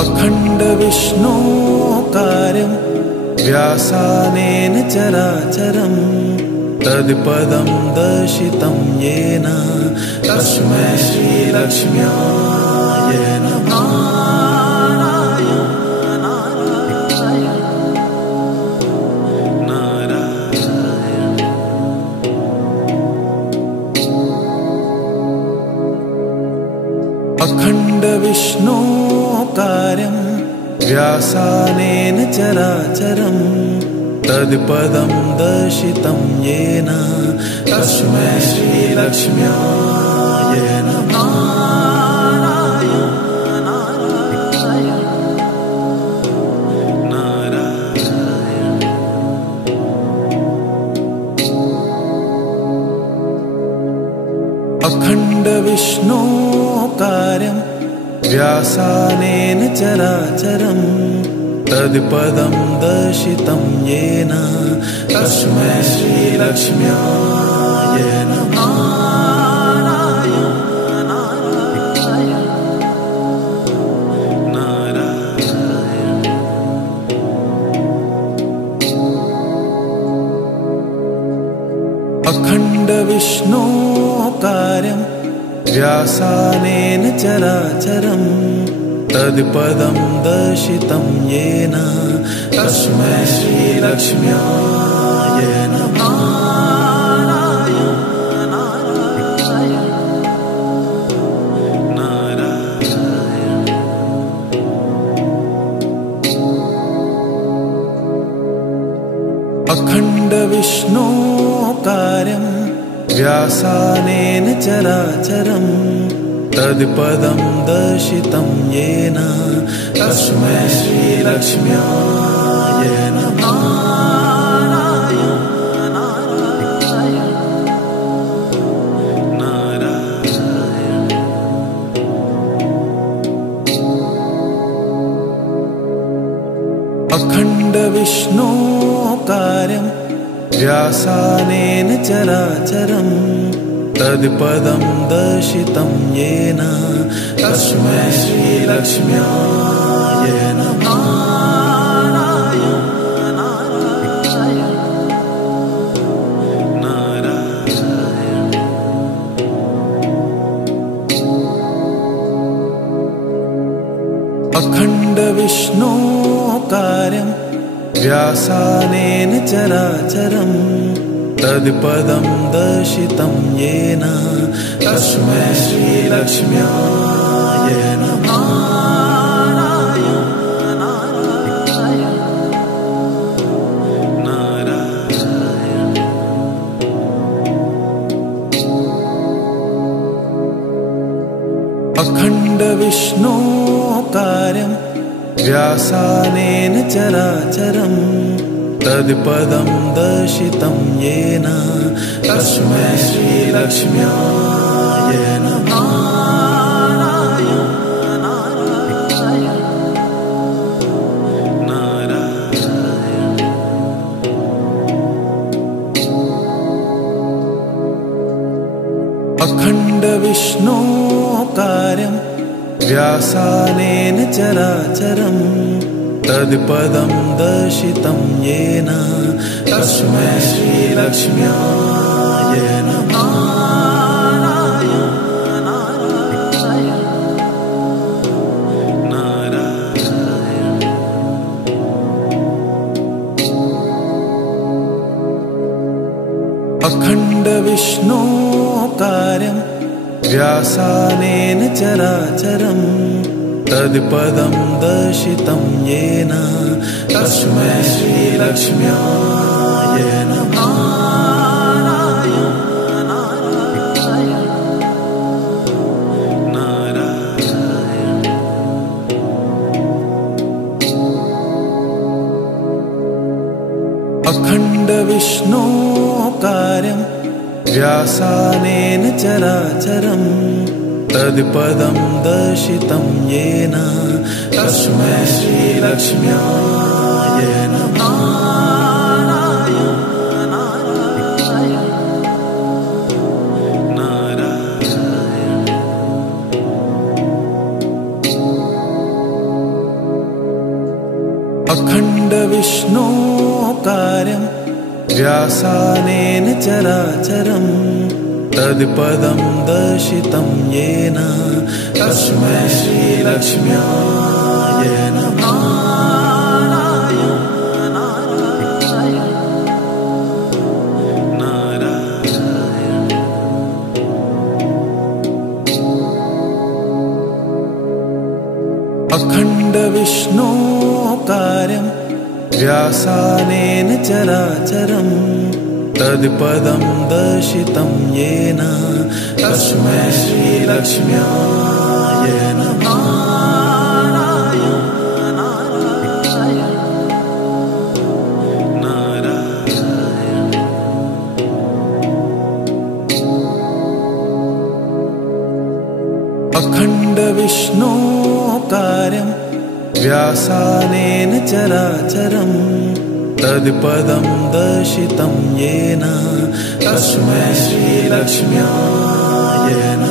अखंड विष्णु कार्यं व्यासानेन चराचरं तत्पदं दर्शितं येन तस्मै श्रीलक्ष्म्याय नमः। अखंड विष्णु कार्यं व्यासानेन चराचरं तत्पदं दर्शितं येन तस्मै श्रीलक्ष्म्याय नमः। अखंड विष्णु कार्यं व्यासानेन चराचरं तत्पदं दर्शितं येन तस्मै श्रीलक्ष्म्याय नमः। अखंड विष्णु कार्यं व्यासानेन चराचरं तत्पदं दर्शितं येन तस्मै श्रीलक्ष्म्याय नमः। अखंड विष्णु कार्यं व्यासानेन चराचरं तत्पदं दर्शितं येन तस्मै श्रीलक्ष्म्याय नमः। अखंड विष्णु कार्यं व्यासानेन चराचरं तत्पदं दर्शितं येन तस्मै श्रीलक्ष्म्याय नमः। अखंड विष्णु कार्यं व्यासानेन चराचरं तत्पदं दर्शितं येन तस्मै श्रीलक्ष्म्याय नमः। अखंड विष्णु कार्यं व्यासानेन चराचरं तत्पदं दर्शितं येन तस्मै श्रीलक्ष्म्याय नमः। अखंड विष्णु कार्यं व्यासानेन चराचरं तत्पदं दर्शितं येन तस्मै श्रीलक्ष्म्याय नमः। अखंड विष्णु कार्यं व्यासानेन चराचरं तत्पदं दर्शितं येन तस्मै श्रीलक्ष्म्याय नमः। अखंड विष्णु कार्यं व्यासानेन चराचरं तत्पदं दर्शितं येन तस्मै श्रीलक्ष्म्याय नमः। अखण्डविष्णो कार्यं व्यासानेन चराचरं तत्पदं दर्शितं येन तस्मै श्रीलक्ष्म्याय नमः। अखण्डविष्णो कार्यं व्यासानेन चराचरं तत्पदं दर्शितं येन तस्मै श्रीलक्ष्म्याय नमः। अखण्डविष्णो कार्यं व्यासानेन चराचरं तत्पदं दर्शितं येन तस्मै श्रीलक्ष्म्याय नमः।